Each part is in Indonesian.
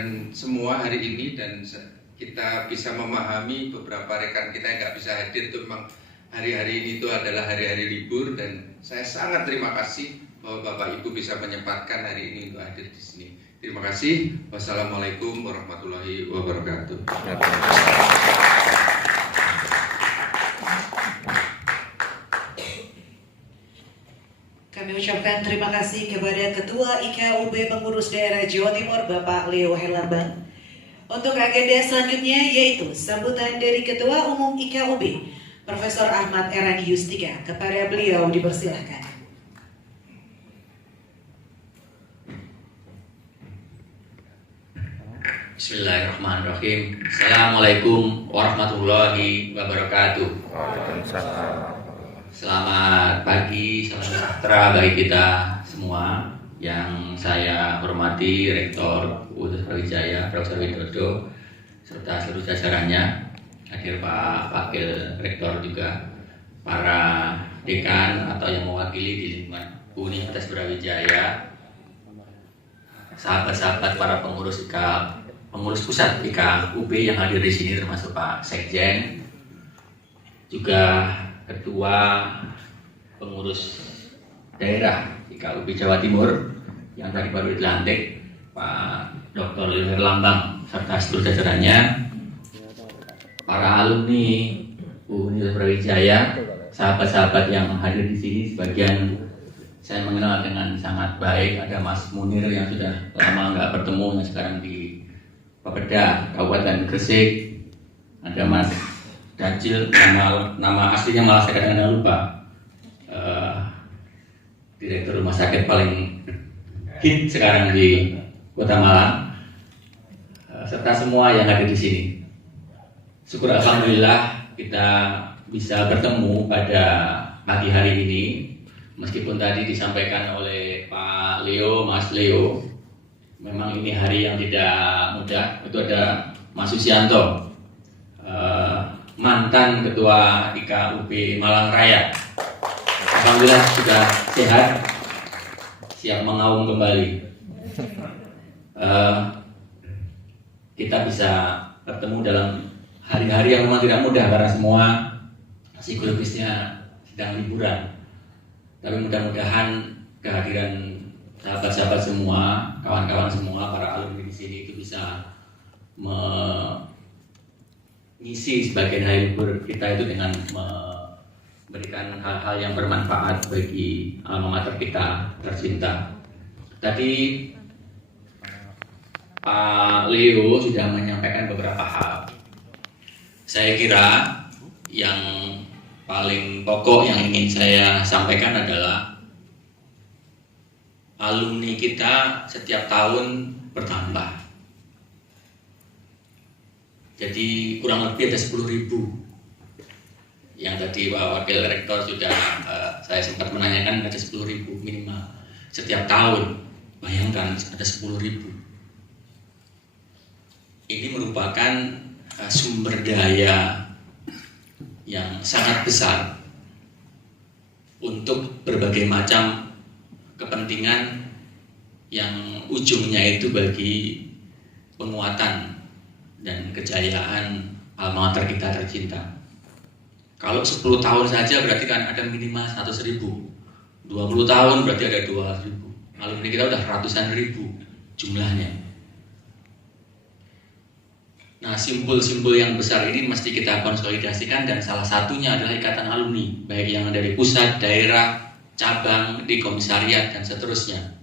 dan semua hari ini, dan kita bisa memahami beberapa rekan kita yang nggak bisa hadir itu memang hari-hari ini itu adalah hari-hari libur, dan saya sangat terima kasih bahwa Bapak Ibu bisa menyempatkan hari ini untuk hadir di sini. Terima kasih. Wassalamualaikum warahmatullahi wabarakatuh. Kami ucapkan terima kasih kepada Ketua IKUB Pengurus Daerah Jawa Timur Bapak Leo Herlambang. Untuk agenda selanjutnya yaitu sambutan dari Ketua Umum IKUB Profesor Ahmad Erani Yustika. Kepada beliau dipersilahkan. Bismillahirrahmanirrahim. Assalamualaikum warahmatullahi wabarakatuh. Selamat pagi, salam sejahtera bagi kita semua. Yang saya hormati Rektor Universitas Brawijaya, Profesor Widodo, serta seluruh jajarannya, hadir Pak Wakil Rektor juga, para dekan atau yang mewakili di lingkungan Universitas Brawijaya, sahabat-sahabat para pengurus pusat IKUB yang hadir di sini, termasuk Pak Sekjen, juga Ketua Pengurus Daerah IKUB Jawa Timur yang tadi baru dilantik, Pak Dr. Leo Herlambang, serta seluruh jajarannya, para alumni Universitas Brawijaya, sahabat-sahabat yang hadir di sini, sebagian saya mengenal dengan sangat baik. Ada Mas Munir yang sudah lama nggak bertemu, yang sekarang di Papeda, Kabupaten Gresik. Ada Mas Dacil, nama aslinya malah saya kadang-kadang lupa, Direktur Rumah Sakit paling hit sekarang di Kota Malang, serta semua yang hadir di sini. Syukur alhamdulillah kita bisa bertemu pada pagi hari ini, meskipun tadi disampaikan oleh Pak Leo, Mas Leo, memang ini hari yang tidak mudah. Itu ada Mas Susianto, mantan Ketua IKUB Malang Raya. Alhamdulillah sudah sehat, siap mengaum kembali. Kita bisa bertemu dalam hari-hari yang memang tidak mudah karena semua psikologisnya sedang liburan. Tapi mudah-mudahan kehadiran sahabat-sahabat semua, kawan-kawan semua, para alumni di sini itu bisa mengisi sebagian hari libur kita itu dengan memberikan hal-hal yang bermanfaat bagi alma mater kita tercinta. Tadi Pak Leo sudah menyampaikan beberapa hal. Saya kira yang paling pokok yang ingin saya sampaikan adalah alumni kita setiap tahun bertambah. Jadi kurang lebih ada 10.000. Yang tadi Pak Wakil Rektor sudah saya sempat menanyakan, ada 10.000 minimal setiap tahun. Bayangkan ada 10.000. Ini merupakan sumber daya yang sangat besar untuk berbagai macam kepentingan yang ujungnya itu bagi penguatan dan kejayaan alma mater kita tercinta. Kalau 10 tahun saja berarti kan ada minimal 100.000. 20 tahun berarti ada 200.000. Alumni kita udah ratusan ribu jumlahnya. Nah, simpul-simpul yang besar ini mesti kita konsolidasikan, dan salah satunya adalah ikatan alumni, baik yang dari pusat, daerah, cabang, di komisariat, dan seterusnya.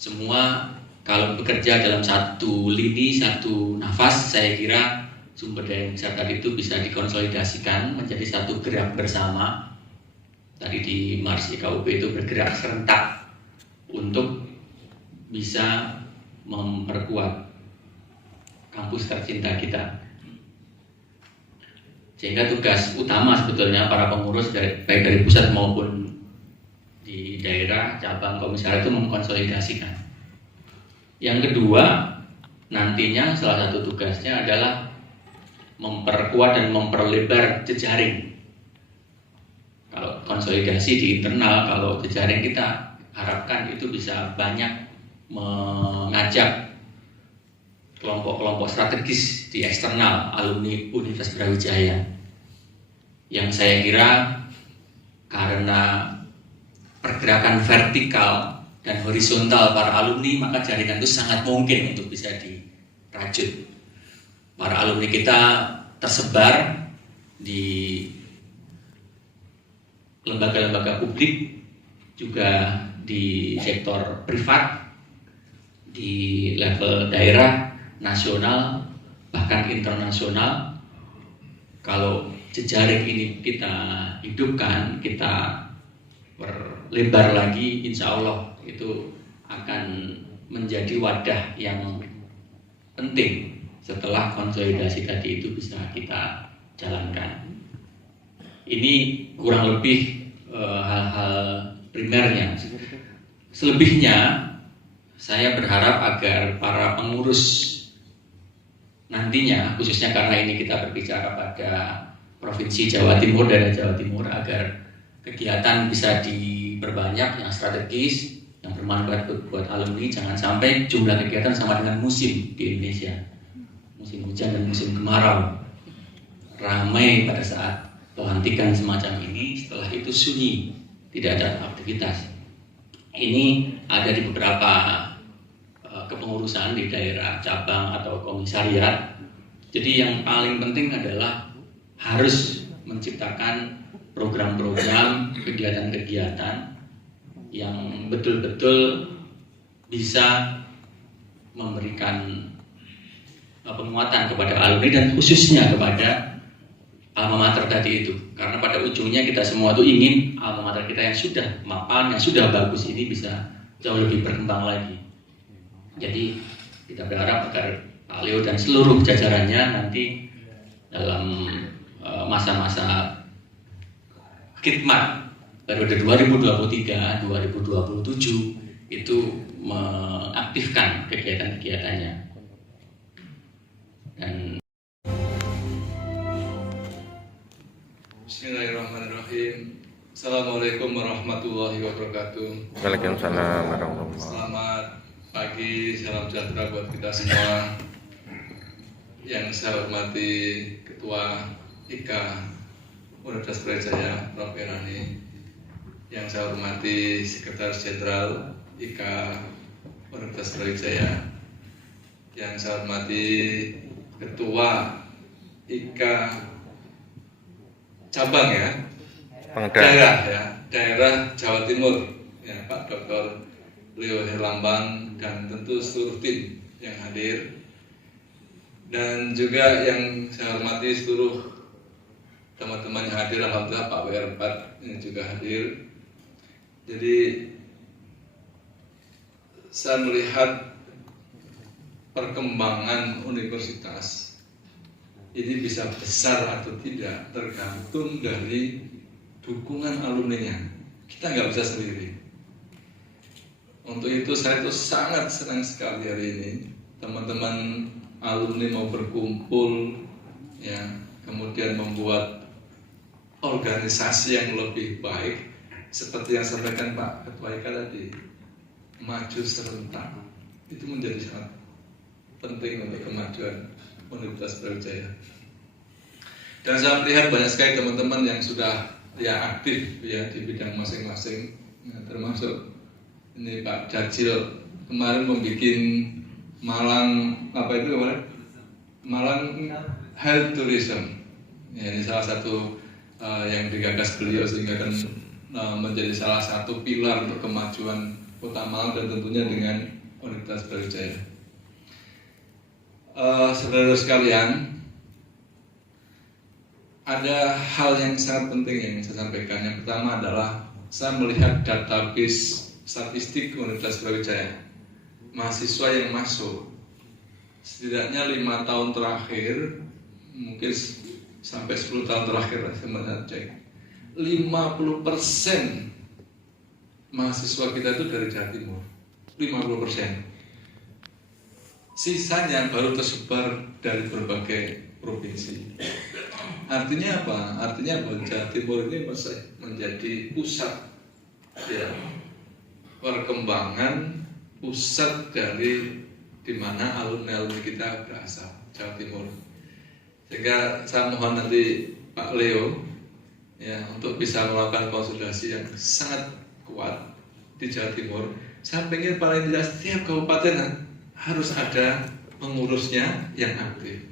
Semua kalau bekerja dalam satu lini, satu nafas, saya kira sumber daya yang besar tadi itu bisa dikonsolidasikan menjadi satu gerak bersama. Tadi di Mars IKUB itu bergerak serentak untuk bisa memperkuat kampus tercinta kita. Sehingga tugas utama sebetulnya para pengurus baik dari pusat maupun di daerah, cabang, komisariat itu mengkonsolidasikan. Yang kedua, nantinya salah satu tugasnya adalah memperkuat dan memperlebar jejaring. Kalau konsolidasi di internal, kalau jejaring kita harapkan itu bisa banyak mengajak kelompok-kelompok strategis di eksternal alumni Universitas Brawijaya, yang saya kira karena pergerakan vertikal dan horizontal para alumni, maka jaringan itu sangat mungkin untuk bisa dirajut. Para alumni kita tersebar di lembaga-lembaga publik, juga di sektor privat, di level daerah, nasional, bahkan internasional. Kalau jejaring ini kita hidupkan, kita perlebar lagi, insya Allah itu akan menjadi wadah yang penting setelah konsolidasi tadi itu bisa kita jalankan. Ini kurang lebih hal-hal primernya. Selebihnya saya berharap agar para pengurus nantinya, khususnya karena ini kita berbicara pada Provinsi Jawa Timur, daerah Jawa Timur, agar kegiatan bisa diperbanyak yang strategis, yang bermanfaat buat alumni. Jangan sampai jumlah kegiatan sama dengan musim di Indonesia, musim hujan dan musim kemarau, ramai pada saat pelantikan semacam ini, setelah itu sunyi, tidak ada aktivitas. Ini ada di beberapa kepengurusan di daerah cabang atau komisariat. Jadi yang paling penting adalah harus menciptakan program-program, kegiatan-kegiatan yang betul-betul bisa memberikan penguatan kepada alumni dan khususnya kepada alma mater tadi itu. Karena pada ujungnya kita semua itu ingin alma mater kita yang sudah mapan, yang sudah bagus ini bisa jauh lebih berkembang lagi. Jadi kita berharap agar Pak Leo dan seluruh jajarannya nanti dalam masa-masa khidmat periode 2023-2027 itu mengaktifkan kegiatan-kegiatannya. Dan Bismillahirrahmanirrahim. Assalamualaikum warahmatullahi wabarakatuh. Waalaikumsalam warahmatullahi wabarakatuh. Selamat pagi, salam sejahtera buat kita semua. Yang saya hormati Ketua IKA Universitas Brawijaya, Prof. Erani. Yang saya hormati Sekretaris Jenderal IKA Universitas Brawijaya. Yang saya hormati Ketua IKA cabang ya, daerah Jawa Timur ya, Pak Dr. Leo Herlambang, dan tentu seluruh tim yang hadir, dan juga yang saya hormati seluruh teman-teman yang hadir. Alhamdulillah Pak WR4 ini juga hadir. Jadi saya melihat perkembangan universitas ini bisa besar atau tidak tergantung dari dukungan alumninya. Kita nggak bisa sendiri. Untuk itu saya tuh sangat senang sekali hari ini teman-teman alumni mau berkumpul, ya, kemudian membuat organisasi yang lebih baik seperti yang sampaikan Pak Ketua IKA tadi, maju serentak. Itu menjadi sangat penting untuk kemajuan Universitas Brawijaya. Dan saya melihat banyak sekali teman-teman yang sudah aktif ya di bidang masing-masing, ya, termasuk ini Pak Jajil kemarin membuat Malang Malang Health Tourism. Ya, ini salah satu yang digagas beliau sehingga kan menjadi salah satu pilar untuk kemajuan Kota Malang dan tentunya dengan Universitas Brawijaya. Saudara sekalian, ada hal yang sangat penting yang saya sampaikan. Yang pertama adalah saya melihat database statistik Universitas Brawijaya, mahasiswa yang masuk setidaknya 5 tahun terakhir, mungkin sampai 10 tahun terakhir saya cek, 50% mahasiswa kita itu dari Jawa Timur, 50%. Sisanya baru tersebar dari berbagai provinsi. Artinya apa? Artinya bahwa Jawa Timur ini masih menjadi pusat ya, perkembangan, pusat dari di mana alumni-alumni kita berasal Jawa Timur. Sehingga saya mohon nanti Pak Leo ya untuk bisa melakukan konsolidasi yang sangat kuat di Jawa Timur. Saya pengen paling tidak setiap kabupaten harus ada pengurusnya yang aktif.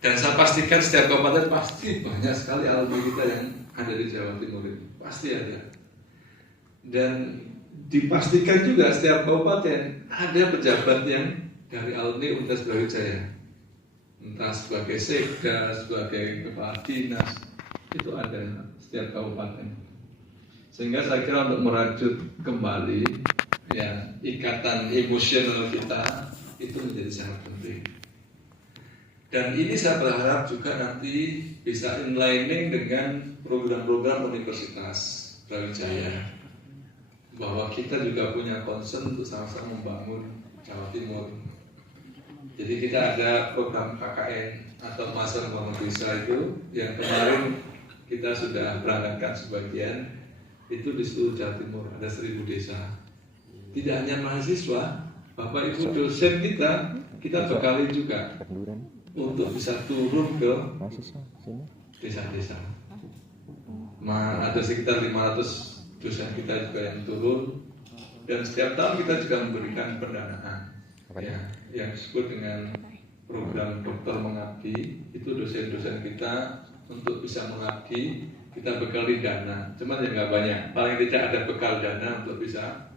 Dan saya pastikan setiap kabupaten pasti banyak sekali alumni kita yang ada di Jawa Timur itu. Pasti ada. Dan dipastikan juga setiap kabupaten ada pejabat yang dari alumni Universitas Brawijaya. Entah sebagai sekda, sebagai kepala dinas, itu ada setiap kabupaten. Sehingga saya kira untuk merajut kembali ya ikatan emosional kita itu menjadi sangat penting. Dan ini saya berharap juga nanti bisa inlining dengan program-program Universitas Brawijaya, bahwa kita juga punya concern untuk sama-sama membangun Jawa Timur. Jadi kita ada program KKN atau Master Membangun Desa itu yang kemarin kita sudah berangkatkan sebagian, itu di seluruh Jawa Timur ada 1000 desa. Tidak hanya mahasiswa, Bapak Ibu dosen kita bekali juga untuk bisa turun ke desa-desa. Ada sekitar 500 dosen kita juga yang turun, dan setiap tahun kita juga memberikan pendanaan ya, yang disebut dengan program dokter mengabdi. Itu dosen-dosen kita untuk bisa mengabdi, kita bekali dana, cuman ya nggak banyak, paling tidak ada bekal dana untuk bisa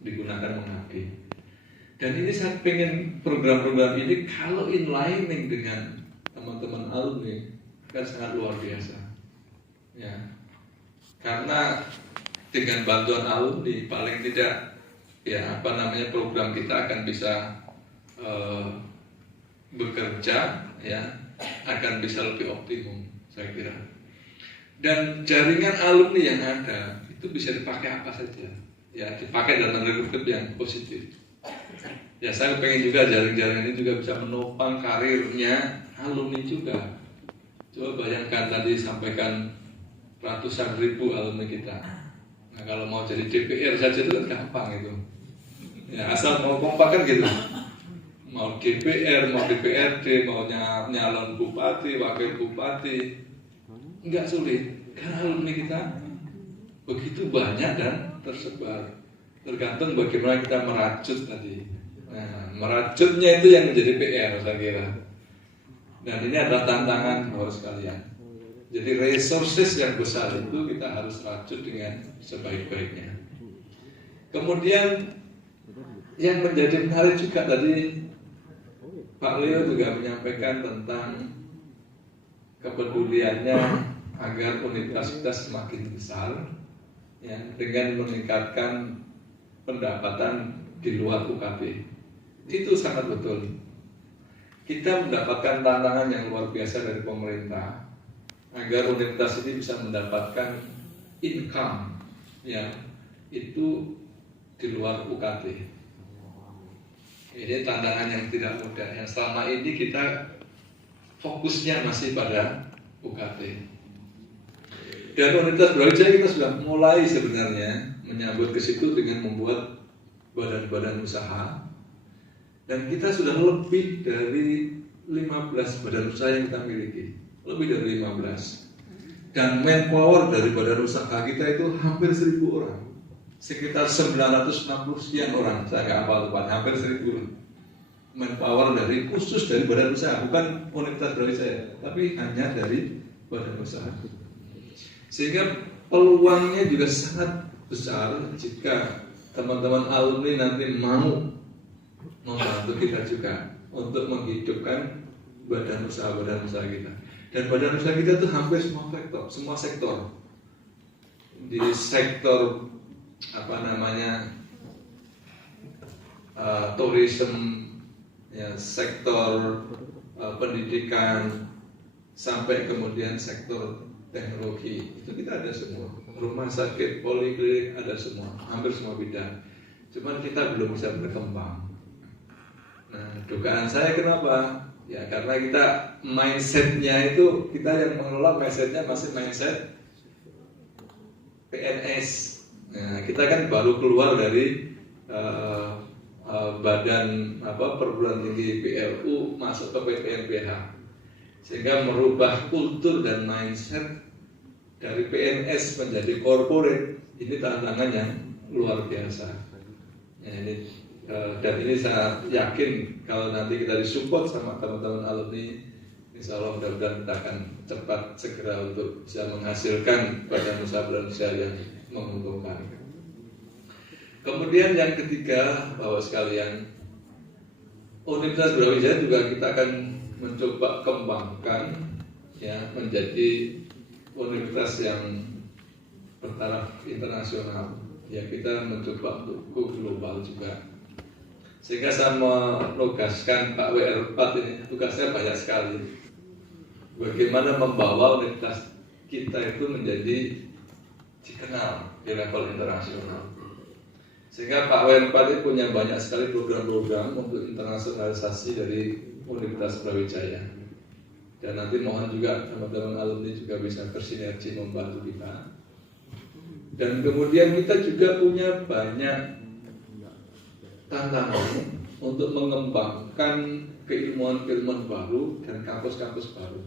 digunakan mengabdi. Dan ini saya pengen program-program ini kalau inlining dengan teman-teman alumni kan sangat luar biasa ya, karena dengan bantuan alumni paling tidak ya program kita akan bisa bekerja ya, akan bisa lebih optimum saya kira. Dan jaringan alumni yang ada itu bisa dipakai apa saja ya, dipakai dalam tanda kutip yang positif. Ya saya pengen juga jaring-jaring ini juga bisa menopang karirnya alumni juga. Coba bayangkan tadi sampaikan ratusan ribu alumni kita. Nah kalau mau jadi DPR saja itu kan gampang itu. Ya asal mau kompak kan gitu. Mau DPR, mau DPRD, mau nyalon bupati, wakil bupati, nggak sulit. Karena alumni kita begitu banyak dan tersebar. Tergantung bagaimana kita merajut tadi. Nah, merajutnya itu yang menjadi PR saya kira. Dan ini adalah tantangan Bapak sekalian. Jadi resources yang besar itu kita harus rajut dengan sebaik-baiknya. Kemudian yang menjadi menarik juga tadi Pak Leo juga menyampaikan tentang kepeduliannya agar universitas semakin besar ya, dengan meningkatkan pendapatan di luar UKT. Itu sangat betul. Kita mendapatkan tantangan yang luar biasa dari pemerintah agar universitas ini bisa mendapatkan income ya, itu di luar UKT. Ini tantangan yang tidak mudah. Yang selama ini kita fokusnya masih pada UKT. Dan Universitas Brawijaya kita sudah mulai sebenarnya menyambut ke situ dengan membuat badan-badan usaha. Dan kita sudah lebih dari 15 badan usaha yang kita miliki. Lebih dari 15. Dan manpower dari badan usaha kita itu hampir 1000 orang. Sekitar 960 sekian orang, saya nggak hafal tepat, hampir 1000 manpower dari khusus dari badan usaha, bukan Universitas Brawijaya, tapi hanya dari badan usaha. Sehingga peluangnya juga sangat besar jika teman-teman alumni nanti mau membantu kita juga untuk menghidupkan badan usaha kita. Dan badan usaha kita itu hampir semua sektor. Di sektor tourism ya, sektor pendidikan, sampai kemudian sektor teknologi, itu kita ada semua. Rumah sakit, poliklinik ada semua, hampir semua bidang. Cuman kita belum bisa berkembang. Nah, dugaan saya kenapa? Ya karena kita mindsetnya itu, kita yang mengelola mindsetnya masih mindset PNS. Nah, kita kan baru keluar dari badan perguruan tinggi PLU masuk ke PTNBH, sehingga merubah kultur dan mindset dari PNS menjadi corporate. Ini tantangan yang luar biasa. Ya, dan ini saya yakin kalau nanti kita disupport sama teman-teman alumni, insya Allah mudah-mudahan kita akan cepat segera untuk bisa menghasilkan badan usaha Indonesia yang menguntungkan. Kemudian yang ketiga, Bapak sekalian, Universitas Brawijaya juga kita akan mencoba kembangkan ya menjadi universitas yang bertaraf internasional. Ya, kita mencoba untuk go global juga. Sehingga saya menugaskan Pak WR4 ini, tugasnya banyak sekali. Bagaimana membawa universitas kita itu menjadi dikenal di level internasional. Sehingga Pak WR4 ini punya banyak sekali program-program untuk internasionalisasi dari Universitas Brawijaya. Dan nanti mohon juga teman-teman alumni juga bisa bersinergi membantu kita. Dan kemudian kita juga punya banyak tantangan untuk mengembangkan keilmuan-keilmuan baru dan kampus-kampus baru.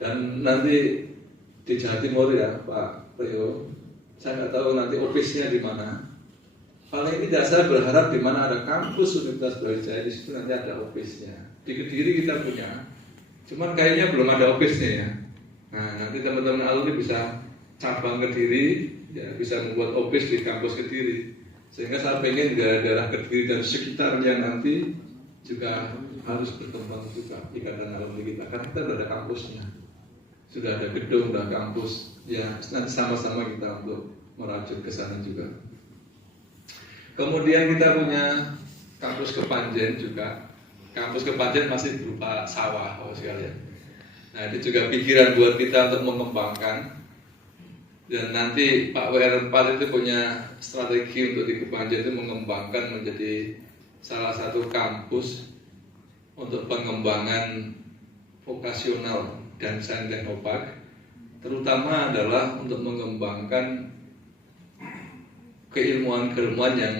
Dan nanti di Jawa Timur ya Pak Rio, saya nggak tahu nanti office-nya di mana. Paling tidak saya berharap di mana ada kampus Universitas Brawijaya, di situ nanti ada office-nya. Di Kediri kita punya, cuman kayaknya belum ada office-nya ya. Nah, nanti teman-teman alumni bisa cabang Kediri, ya bisa membuat office di kampus Kediri. Sehingga saya pengen daerah-daerah Kediri dan sekitarnya nanti juga harus berkembang juga ikatan alumni kita, karena kita sudah ada kampusnya, sudah ada gedung, sudah kampus, ya nanti sama-sama kita untuk merajut ke sana juga. Kemudian kita punya kampus Kepanjen juga. Kampus Kepanjen masih berupa sawah, sekalian. Nah, ini juga pikiran buat kita untuk mengembangkan. Dan nanti Pak WR4 itu punya strategi untuk di Kepanjen itu mengembangkan menjadi salah satu kampus untuk pengembangan vokasional dan sains teknopark, terutama adalah untuk mengembangkan keilmuan-keilmuan yang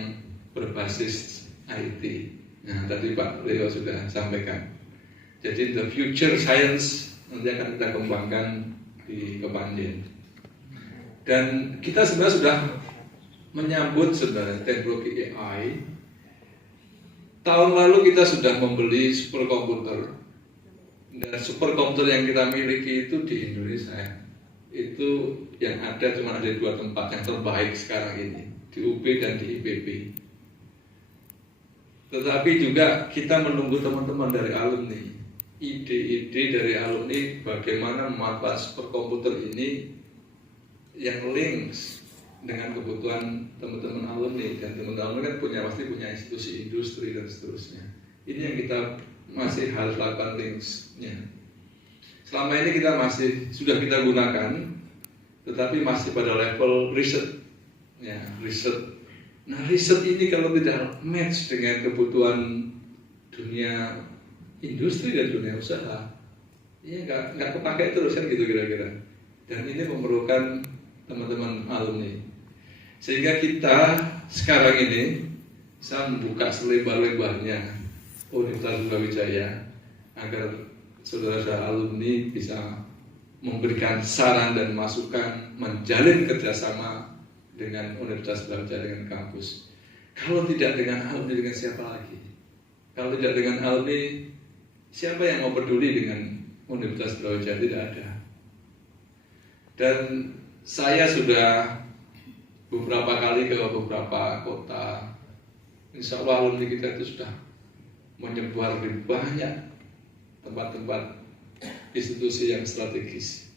berbasis IT. Nah, tadi Pak Leo sudah sampaikan. Jadi the future science nanti akan kita kembangkan di Kepanjen. Dan kita sebenarnya sudah menyambut sebenarnya teknologi AI. Tahun lalu kita sudah membeli superkomputer. Dan superkomputer yang kita miliki itu di Indonesia, itu yang ada cuma ada 2 tempat yang terbaik sekarang ini, di UB dan di IPB. Tetapi juga kita menunggu teman-teman dari alumni, ide-ide dari alumni bagaimana memanfaatkan superkomputer ini yang links dengan kebutuhan teman-teman alumni, dan teman-teman alumni kan pasti punya institusi industri dan seterusnya. Ini yang kita masih harus lakukan linksnya. Selama ini kita sudah kita gunakan, tetapi masih pada level riset, ya riset. Nah, riset ini kalau tidak match dengan kebutuhan dunia industri dan dunia usaha, ya nggak kepakai terus kan gitu kira-kira. Dan ini memerlukan teman-teman alumni. Sehingga kita sekarang ini saya membuka selebar-lebarnya Universitas Brawijaya agar saudara-saudara alumni bisa memberikan saran dan masukan, menjalin kerjasama dengan Universitas Brawijaya, dengan kampus. Kalau tidak dengan alumni, dengan siapa lagi? Kalau tidak dengan alumni, siapa yang mau peduli dengan Universitas Brawijaya? Tidak ada. Dan saya sudah beberapa kali ke beberapa kota. Insya Allah alumni kita itu sudah menyebar di banyak tempat-tempat institusi yang strategis.